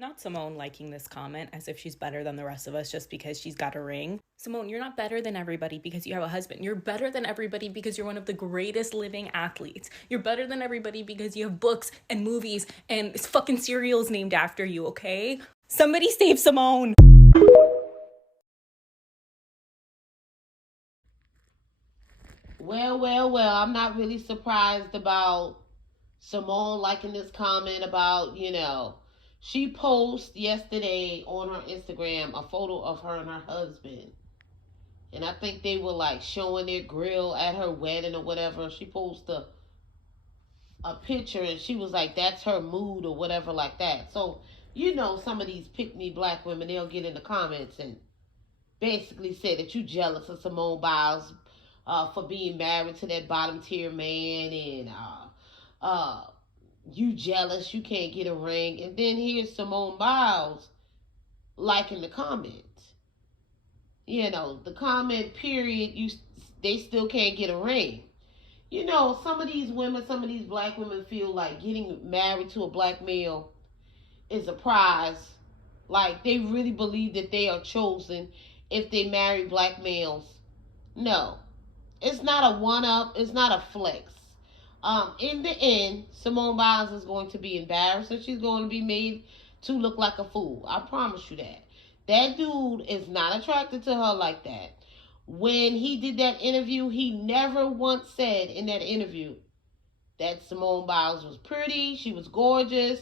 Not Simone liking this comment as if she's better than the rest of us just because she's got a ring. Simone, you're not better than everybody because you have a husband. You're better than everybody because you're one of the greatest living athletes. You're better than everybody because you have books and movies and fucking cereals named after you, okay? Somebody save Simone! Well, I'm not really surprised about Simone liking this comment about, she posted yesterday on her Instagram a photo of her and her husband. And I think they were like showing their grill at her wedding or whatever. She posted a picture and she was like, that's her mood or whatever like that. So, some of these pick me black women, they'll get in the comments and basically say that you jealous of Simone Biles for being married to that bottom tier man, and you jealous you can't get a ring. And then here's Simone Biles liking the comment. The comment period, they still can't get a ring. Some of these women, some of these black women feel like getting married to a black male is a prize. Like they really believe that they are chosen if they marry black males. No, it's not a one up. It's not a flex. In the end, Simone Biles is going to be embarrassed and she's going to be made to look like a fool. I promise you that. That dude is not attracted to her like that. When he did that interview, he never once said in that interview that Simone Biles was pretty, she was gorgeous.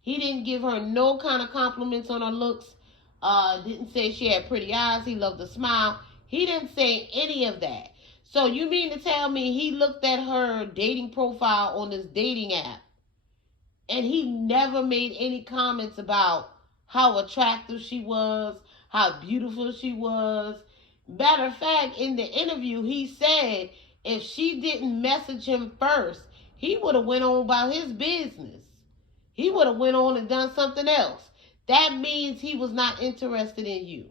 He didn't give her no kind of compliments on her looks. Didn't say she had pretty eyes. He loved the smile. He didn't say any of that. So you mean to tell me he looked at her dating profile on this dating app and he never made any comments about how attractive she was, how beautiful she was? Matter of fact, in the interview, he said if she didn't message him first, he would have went on about his business. He would have went on and done something else. That means he was not interested in you.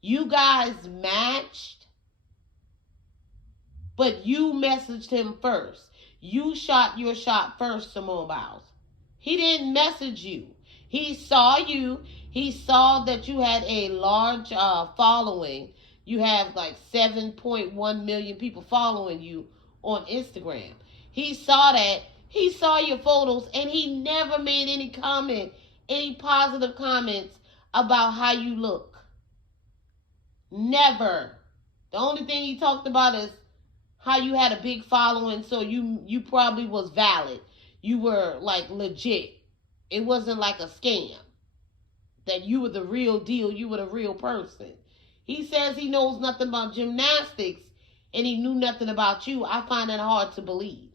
You guys matched, but you messaged him first. You shot your shot first, Simone Biles. He didn't message you. He saw you. He saw that you had a large following. You have like 7.1 million people following you on Instagram. He saw that. He saw your photos and he never made any comment, any positive comments about how you look. Never. The only thing he talked about is how you had a big following, so you probably was valid. You were like legit. It wasn't like a scam. That you were the real deal. You were the real person. He says he knows nothing about gymnastics and he knew nothing about you. I find that hard to believe.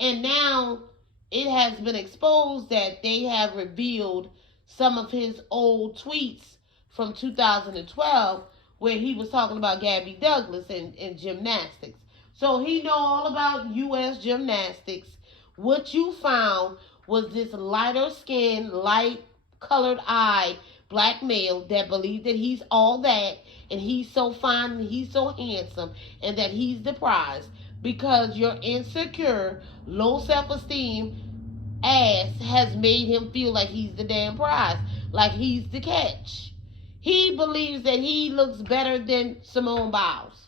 And now it has been exposed that they have revealed some of his old tweets from 2012 where he was talking about Gabby Douglas and gymnastics. So he know all about U.S. gymnastics. What you found was this lighter skinned, light colored eye black male that believed that he's all that and he's so fine and he's so handsome and that he's the prize because your insecure, low self-esteem ass has made him feel like he's the damn prize, like he's the catch. He believes that he looks better than Simone Biles.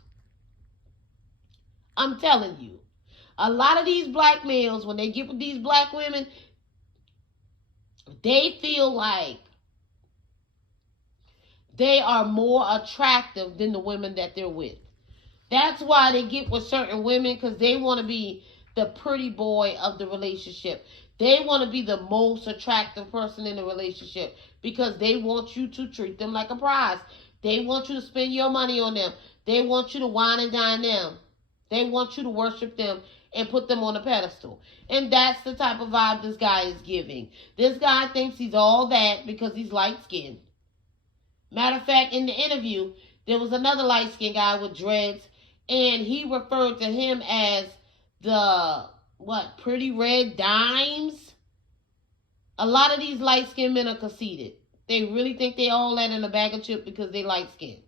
I'm telling you. A lot of these black males, when they get with these black women, they feel like they are more attractive than the women that they're with. That's why they get with certain women, because they want to be the pretty boy of the relationship. They want to be the most attractive person in the relationship because they want you to treat them like a prize. They want you to spend your money on them. They want you to wine and dine them. They want you to worship them and put them on a pedestal. And that's the type of vibe this guy is giving. This guy thinks he's all that because he's light-skinned. Matter of fact, in the interview, there was another light-skinned guy with dreads, and he referred to him as the, pretty red dimes? A lot of these light-skinned men are conceited. They really think they all that in a bag of chips because they light-skinned.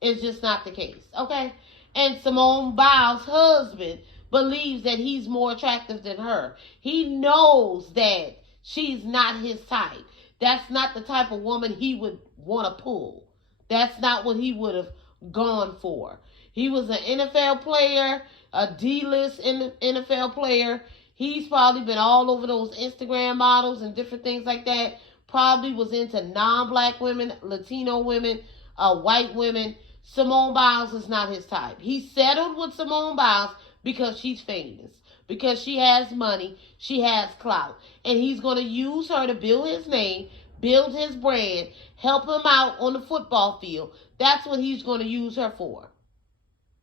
It's just not the case, okay? And Simone Biles' husband believes that he's more attractive than her. He knows that she's not his type. That's not the type of woman he would want to pull. That's not what he would have gone for. He was an NFL player, a D-list NFL player. He's probably been all over those Instagram models and different things like that. Probably was into non-black women, Latino women, white women. Simone Biles is not his type. He settled with Simone Biles because she's famous, because she has money, she has clout. And he's going to use her to build his name, build his brand, help him out on the football field. That's what he's going to use her for.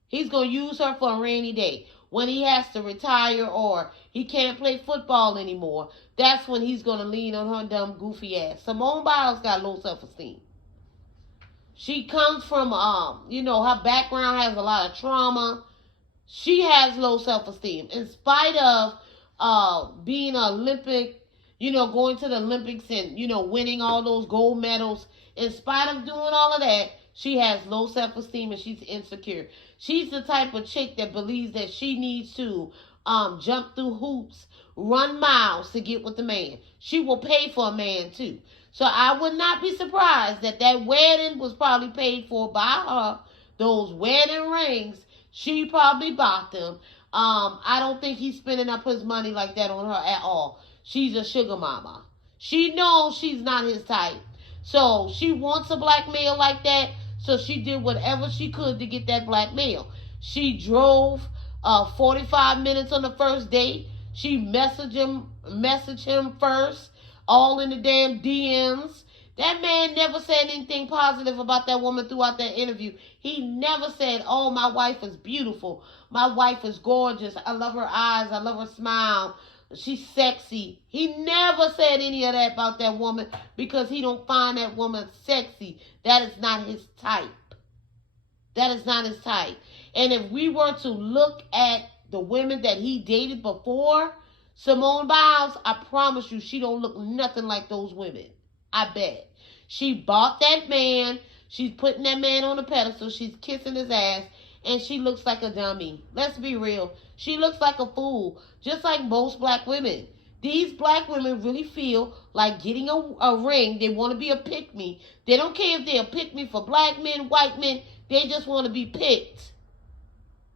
He's going to use her for a rainy day. When he has to retire or he can't play football anymore, that's when he's going to lean on her dumb, goofy ass. Simone Biles got low self-esteem. She comes from, her background has a lot of trauma. She has low self-esteem. In spite of being an Olympic, going to the Olympics and, winning all those gold medals, in spite of doing all of that, she has low self-esteem and she's insecure. She's the type of chick that believes that she needs to jump through hoops, run miles to get with the man. She will pay for a man too. So I would not be surprised that wedding was probably paid for by her. Those wedding rings, she probably bought them. I don't think he's spending up his money like that on her at all. She's a sugar mama. She knows she's not his type. So she wants a black male like that. So she did whatever she could to get that black male. She drove 45 minutes on the first date. She messaged him first, all in the damn DMs. That man never said anything positive about that woman throughout that interview. He never said, oh, my wife is beautiful. My wife is gorgeous. I love her eyes. I love her smile. She's sexy. He never said any of that about that woman because he don't find that woman sexy. That is not his type. That is not his type. And if we were to look at the women that he dated before Simone Biles, I promise you she don't look nothing like those women. I bet. She bought that man. She's putting that man on a pedestal. She's kissing his ass. And she looks like a dummy. Let's be real. She looks like a fool. Just like most black women. These black women really feel like getting a ring. They want to be a pick-me. They don't care if they're a pick-me for black men, white men. They just want to be picked.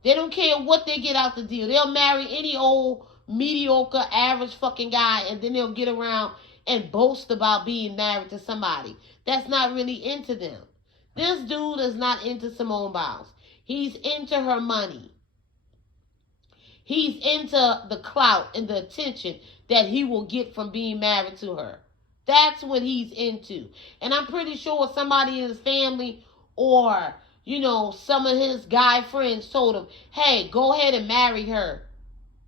They don't care what they get out the deal. They'll marry any old, mediocre, average fucking guy. And then they'll get around and boast about being married to somebody that's not really into them. This dude is not into Simone Biles. He's into her money. He's into the clout and the attention that he will get from being married to her. That's what he's into. And I'm pretty sure somebody in his family or, some of his guy friends told him, hey, go ahead and marry her.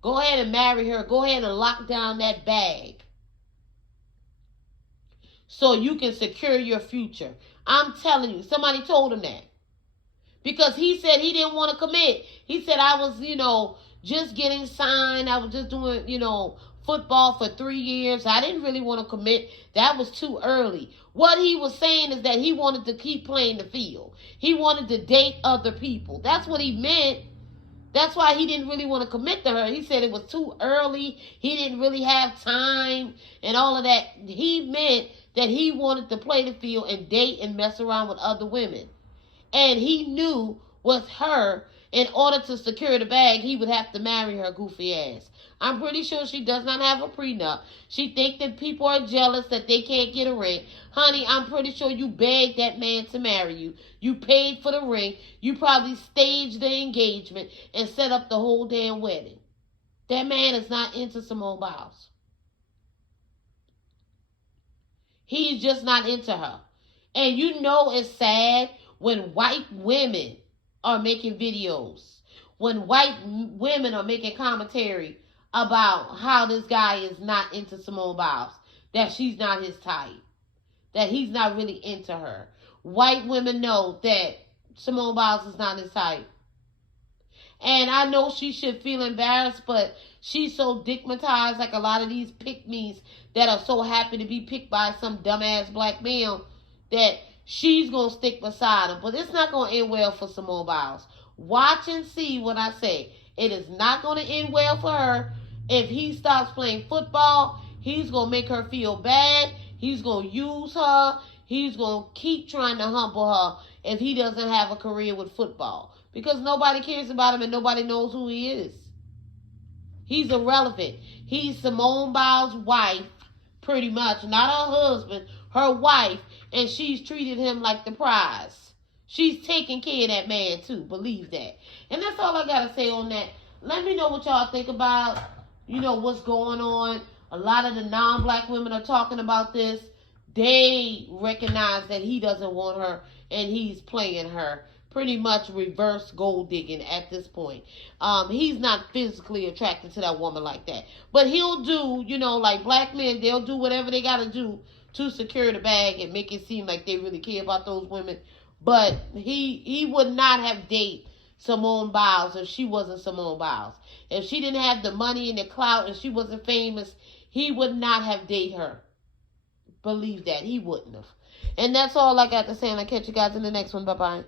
Go ahead and marry her. Go ahead and lock down that bag so you can secure your future. I'm telling you, somebody told him that. Because he said he didn't want to commit. He said, I was, just getting signed. I was just doing, football for 3 years. I didn't really want to commit. That was too early. What he was saying is that he wanted to keep playing the field. He wanted to date other people. That's what he meant. That's why he didn't really want to commit to her. He said it was too early. He didn't really have time and all of that. He meant that he wanted to play the field and date and mess around with other women. And he knew with her, in order to secure the bag, he would have to marry her goofy ass. I'm pretty sure she does not have a prenup. She thinks that people are jealous that they can't get a ring. Honey, I'm pretty sure you begged that man to marry you. You paid for the ring. You probably staged the engagement and set up the whole damn wedding. That man is not into Simone Biles. He's just not into her. And it's sad when white women are making videos, when white women are making commentary about how this guy is not into Simone Biles, that she's not his type, that he's not really into her. White women know that Simone Biles is not his type. And I know she should feel embarrassed, but she's so stigmatized like a lot of these pick-me's that are so happy to be picked by some dumbass black male that she's going to stick beside him. But it's not going to end well for Simone Biles. Watch and see what I say. It is not going to end well for her. If he stops playing football, he's going to make her feel bad. He's going to use her. He's going to keep trying to humble her if he doesn't have a career with football. Because nobody cares about him and nobody knows who he is. He's irrelevant. He's Simone Biles' wife, pretty much. Not her husband, her wife. And she's treated him like the prize. She's taking care of that man, too. Believe that. And that's all I got to say on that. Let me know what y'all think about, what's going on. A lot of the non-black women are talking about this. They recognize that he doesn't want her and he's playing her. Pretty much reverse gold digging at this point. He's not physically attracted to that woman like that. But he'll do, like black men, they'll do whatever they got to do to secure the bag and make it seem like they really care about those women. But he would not have dated Simone Biles if she wasn't Simone Biles. If she didn't have the money and the clout and she wasn't famous, he would not have dated her. Believe that. He wouldn't have. And that's all I got to say. And I'll catch you guys in the next one. Bye-bye.